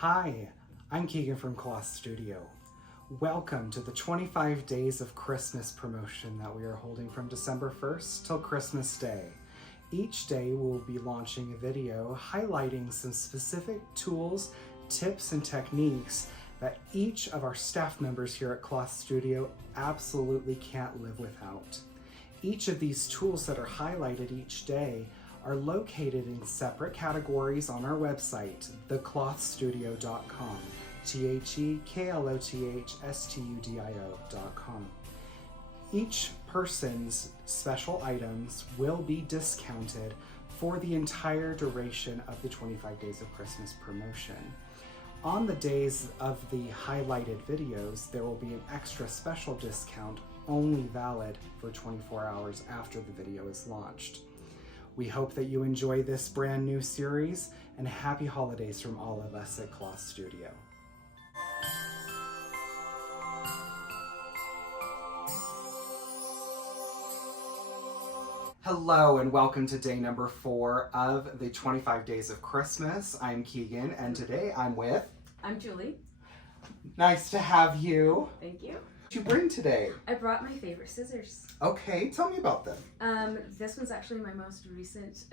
Hi, I'm Keegan from Kloth Studio. Welcome to the 25 Days of Christmas promotion that we are holding from December 1st till Christmas Day. Each day we'll be launching a video highlighting some specific tools, tips, and techniques that each of our staff members here at Kloth Studio absolutely can't live without. Each of these tools that are highlighted each day are located in separate categories on our website, theklothstudio.com, TheKlothStudio.com. Each person's special items will be discounted for the entire duration of the 25 Days of Christmas promotion. On the days of the highlighted videos, there will be an extra special discount only valid for 24 hours after the video is launched. We hope that you enjoy this brand new series, and happy holidays from all of us at Kloth Studio. Hello and welcome to day number 4 of the 25 Days of Christmas. I'm Keegan, and today I'm with... I'm Julie. Nice to have you. Thank you. What did you bring today? I brought my favorite scissors. Okay, tell me about them. This one's actually my most recent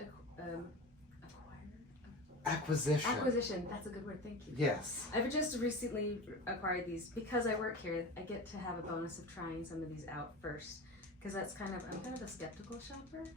acquisition. That's a good word, thank you. Yes. I've just recently acquired these because I work here. I get to have a bonus of trying some of these out first, because I'm kind of a skeptical shopper.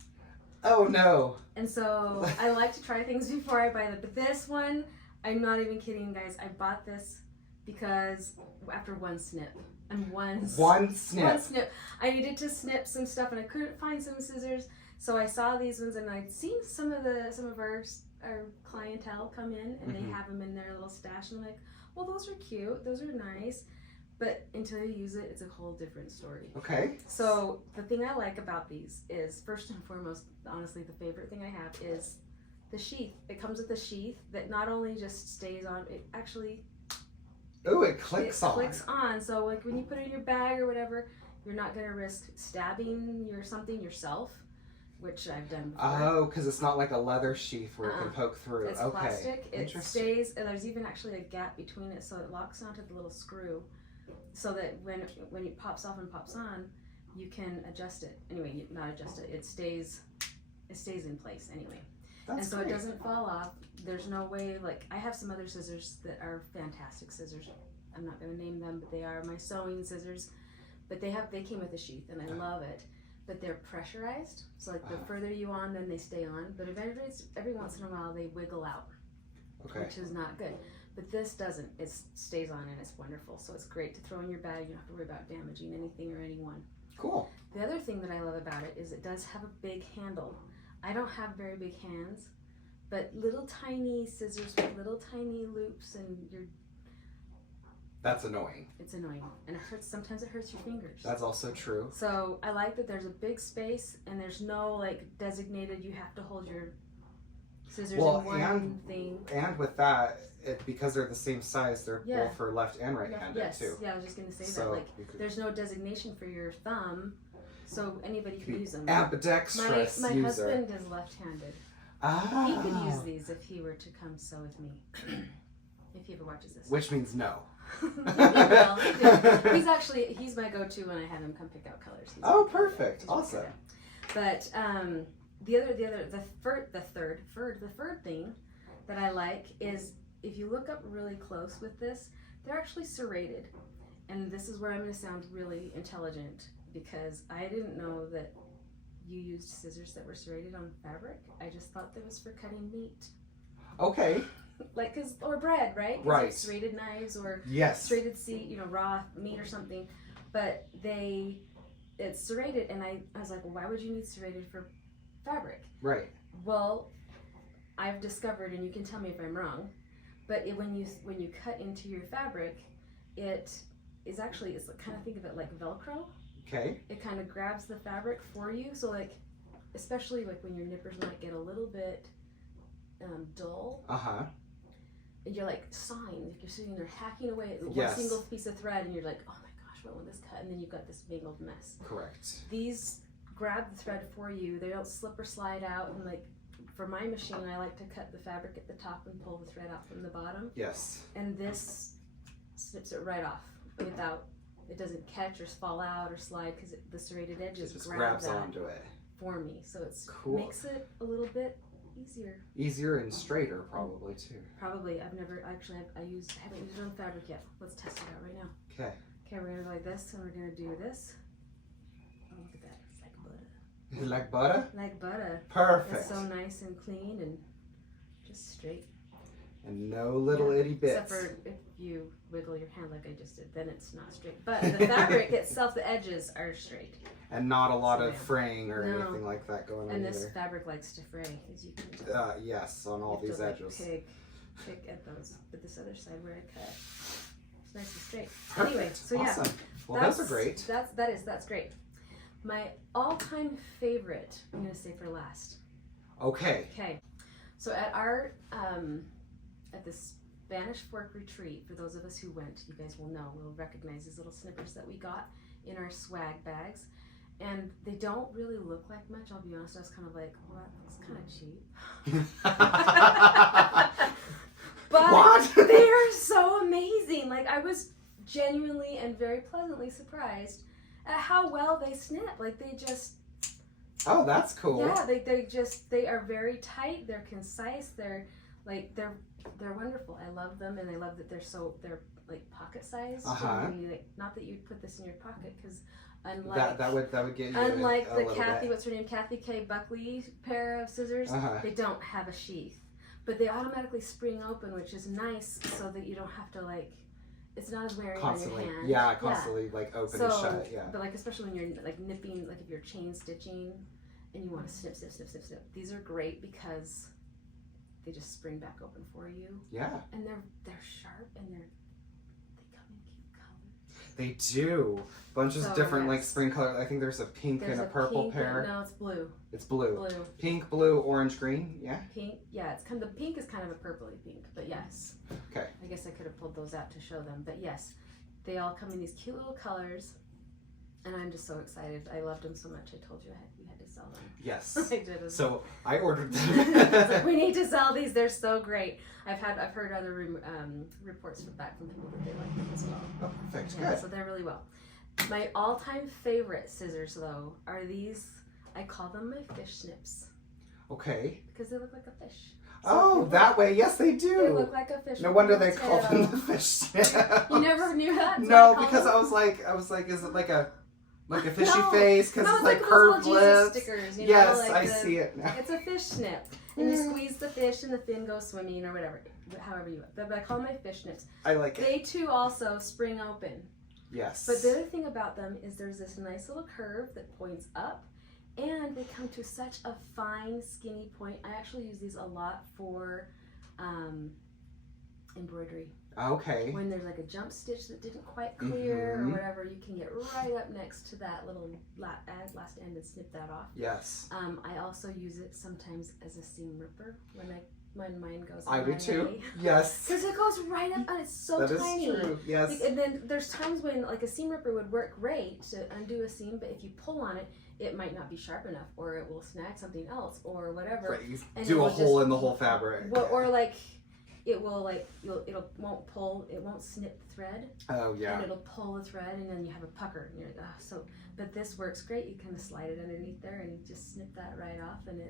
Oh no. And so I like to try things before I buy them. But this one, I'm not even kidding, guys. I bought this because after one snip. And one snip. I needed to snip some stuff and I couldn't find some scissors, so I saw these ones and I'd seen some of our clientele come in and they have them in their little stash, and I'm like, well, those are cute, those are nice, but until you use it, it's a whole different story. Okay. So the thing I like about these is, first and foremost, honestly, the favorite thing I have is the sheath. It comes with a sheath that not only just stays on, it actually... Oh, it clicks on. So like when you put it in your bag or whatever, you're not going to risk stabbing something yourself, which I've done before. Oh, because it's not like a leather sheath where it can poke through. It's plastic. It stays, and there's even actually a gap between it, so it locks onto the little screw, so that when it pops off and pops on, you can adjust it. Anyway, not adjust it. It stays in place anyway. That's and so great. It doesn't fall off. There's no way, like, I have some other scissors that are fantastic scissors. I'm not going to name them, but they are my sewing scissors. But they came with a sheath, and I love it. But they're pressurized, so like the further you on, then they stay on. But every once in a while, they wiggle out, which is not good. But this doesn't. It stays on, and it's wonderful. So it's great to throw in your bag. You don't have to worry about damaging anything or anyone. Cool. The other thing that I love about it is it does have a big handle. I don't have very big hands, but little tiny scissors with little tiny loops, and That's annoying. It's annoying, and it hurts. Sometimes it hurts your fingers. That's also true. So I like that there's a big space, and there's no like designated. You have to hold your scissors in one thing. And with that, because they're the same size, they're both for left and right-handed too. Yeah, I was just gonna say that. Like, there's no designation for your thumb. So anybody can use them. Ambidextrous My user. husband is left-handed. Ah. He could use these if he were to come sew with me. If he ever watches this. Which means no. Well, he's my go-to when I have him come pick out colors. Perfect. Awesome. But the third thing that I like is, if you look up really close with this, they're actually serrated. And this is where I'm going to sound really intelligent, because I didn't know that you used scissors that were serrated on fabric. I just thought that was for cutting meat. Okay. Or bread, right? Right. Like serrated knives or serrated raw meat or something. But it's serrated, and I was like, well, why would you need serrated for fabric? Right. Well, I've discovered, and you can tell me if I'm wrong, but when you cut into your fabric, it's kind of, think of it like Velcro. Okay. It kind of grabs the fabric for you, so like, especially like when your nippers might get a little bit dull. And you're like sawing, like you're sitting there hacking away at one single piece of thread, and you're like, oh my gosh, what will this cut? And then you've got this mangled mess. Correct. These grab the thread for you. They don't slip or slide out and like for my machine, I like to cut the fabric at the top and pull the thread out from the bottom. Yes. And this snips it right off without, it doesn't catch or fall out or slide because the serrated edges just grab grabs that onto it for me. So it's cool. Makes it a little bit easier. Easier and straighter probably too. Probably. I've never actually. I haven't used it on fabric yet. Let's test it out right now. Okay. Okay, we're gonna go like this, and we're gonna do this. Oh, look at that! It's like butter. Like butter? Like butter. Perfect. It's so nice and clean and just straight. And no little itty bits. Except for if you wiggle your hand like I just did, then it's not straight. But the fabric itself, the edges are straight. And not a lot of fraying or No. anything like that going on And this either. fabric likes to fray, as you can tell. Yes, on all You these have to, edges. Like, pick at those. But this other side where I cut, it's nice and straight. Perfect. Anyway, so awesome. yeah. Well, those are great. That's great. My all-time favorite, I'm gonna say for last. Okay. Okay. So at our at the Spanish Fork retreat, for those of us who went, you guys will know, will recognize these little snippers that we got in our swag bags. And they don't really look like much, I'll be honest. I was kind of like, well, that looks kind of cheap. But What? they are so amazing. Like, I was genuinely and very pleasantly surprised at how well they snip. Like, they just... Oh, that's cool. Yeah, they are very tight, they're concise, they're wonderful. I love them, and I love that they're like pocket size. Not that you'd put this in your pocket, because unlike that would get you unlike a the little Kathy, bit. what's her name, Kathy K. Buckley pair of scissors, they don't have a sheath, but they automatically spring open, which is nice, so that you don't have to like. It's not as wearing Constantly, on your hand. yeah, constantly like open and shut, yeah. But like especially when you're like nipping, like if you're chain stitching, and you want to snip. These are great because they just spring back open for you. Yeah. And they're sharp and they come in cute colors. They do. Bunches of different like spring colors. I think there's a pink and a purple pair. No, it's blue. It's blue. Blue. Pink, blue, orange, green. Yeah. Pink. Yeah, it's kind of the pink is kind of a purpley pink, but yes. Okay. I guess I could have pulled those out to show them, but yes, they all come in these cute little colors, and I'm just so excited. I loved them so much. I told you we had to sell them. Yes. I did. So I ordered them. I was like, we need to sell these. They're so great. I've heard other reports back from people that they like them as well. Oh, perfect. Yeah, Good. so they're really well. My all-time favorite scissors, though, are these. I call them my fish snips. Okay. Because they look like a fish. So that way, yes, they do. They look like a fish. No wonder they call them the fish snips. You never knew that? No, because I was like, is it like a fishy face? Because it's like curved lips. Stickers, you yes, know, like I see it now. It's a fish snip, and you squeeze the fish, and the fin goes swimming or whatever, however you. But I call them my fish snips. I like it. They too also spring open. Yes. But the other thing about them is there's this nice little curve that points up, and they come to such a fine, skinny point. I actually use these a lot for embroidery. Okay. When there's like a jump stitch that didn't quite clear or whatever, you can get right up next to that little last end and snip that off. Yes. I also use it sometimes as a seam ripper when mine goes. I do too. Yes. Because it goes right up and it's so that tiny. That is true. Yes. And then there's times when like a seam ripper would work great to undo a seam, but if you pull on it, it might not be sharp enough, or it will snag something else, or whatever. Right. You and do a hole in the whole fabric. Or like. It will it won't snip the thread. Oh yeah. And it'll pull the thread, and then you have a pucker, and you're like, so. But this works great. You kind of slide it underneath there, and you just snip that right off, and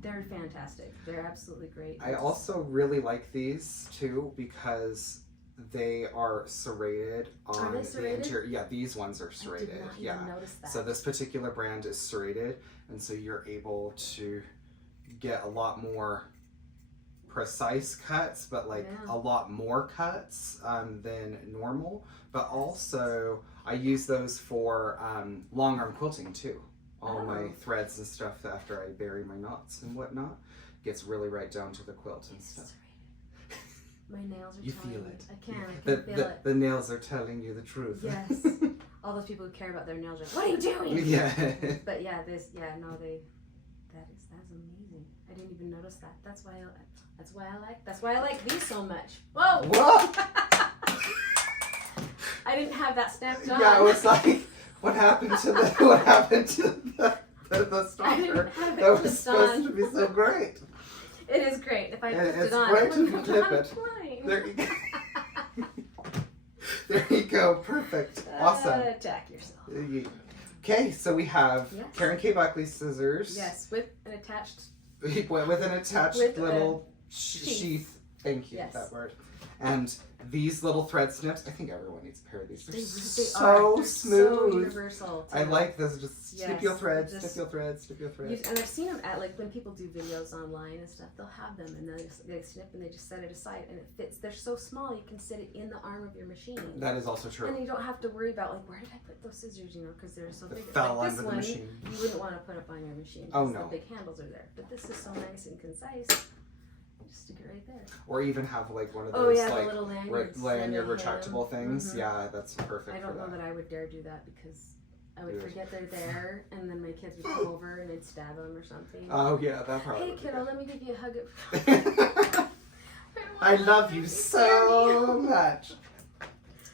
they're fantastic. They're absolutely great. I also really like these too because they are serrated on the interior. Yeah, these ones are serrated. I did not even notice that. So this particular brand is serrated, and so you're able to get a lot more precise cuts, but like a lot more cuts than normal. But also I use those for long arm quilting too. All my threads and stuff after I bury my knots and whatnot gets really right down to the quilt and stuff. My nails are you telling feel me. it. I can feel it. The nails are telling you the truth. Yes. All those people who care about their nails are like, what are you doing? Yeah. But yeah, that's amazing. I didn't even notice that. That's why I like these so much. Whoa! Whoa! I didn't have that snapped on. Yeah, it was like, what happened to the stopper? That was supposed to be so great. It is great. If I flipped it on, great it wouldn't to come flip down it. flying. There you go. There you go. Perfect. Awesome. Attack yourself. Okay, so we have Karen K. Buckley scissors. Yes, with an attached little sheath. Thank you, that word. And these little thread snips. I think everyone needs a pair of these. They're so smooth. So universal. I like this. Just snip your thread, snip your thread, snip your thread. And I've seen them at, like, when people do videos online and stuff, they'll have them and they snip and they just set it aside and it fits. They're so small you can sit it in the arm of your machine. That is also true. And you don't have to worry about, like, where did I put those scissors, you know, because they're so big. Fell like under the machine. You wouldn't want to put up on your machine. Oh, no. The big handles are there. But this is so nice and concise. Just stick it right there. Or even have like one of those the little lanyard retractable things. Mm-hmm. Yeah, that's perfect. I don't know that I would dare do that because I would forget they're there, and then my kids would come over and I'd stab them or something. Oh yeah, that probably. Hey kiddo, let me give you a hug. I love you so much.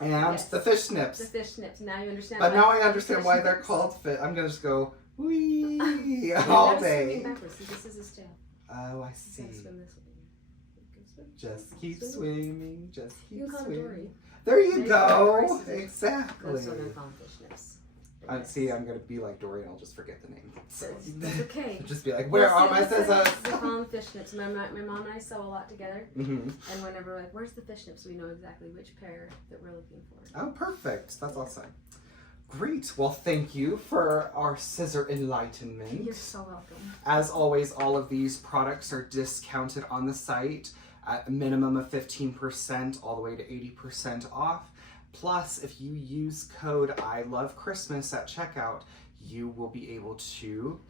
And the fish snips. The fish snips. Now you understand. But now I understand why they're called fish. I'm gonna just go wee all day. See, this is his tail. Oh, I see. You swim this way. Just keep swimming. Just keep swimming. There you go. Exactly. That's what I'm calling fish snips. See, I'm gonna be like Dory and I'll just forget the name. So. That's okay. Just be like, where are my scissors? We call them fish snips. My mom and I sew a lot together. Mm-hmm. And whenever we're like, where's the fish snips? We know exactly which pair that we're looking for. Oh, perfect. That's awesome. Great. Well, thank you for our scissor enlightenment. You're so welcome. As always, all of these products are discounted on the site at a minimum of 15% all the way to 80% off. Plus, if you use code ILOVECHRISTMAS at checkout, you will be able to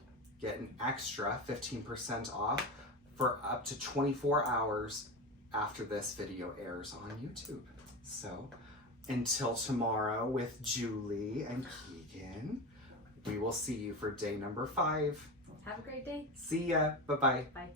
get an extra 15% off for up to 24 hours after this video airs on YouTube. So, until tomorrow with Julie and Keegan, we will see you for day number 5. Have a great day. See ya. Bye-bye. Bye.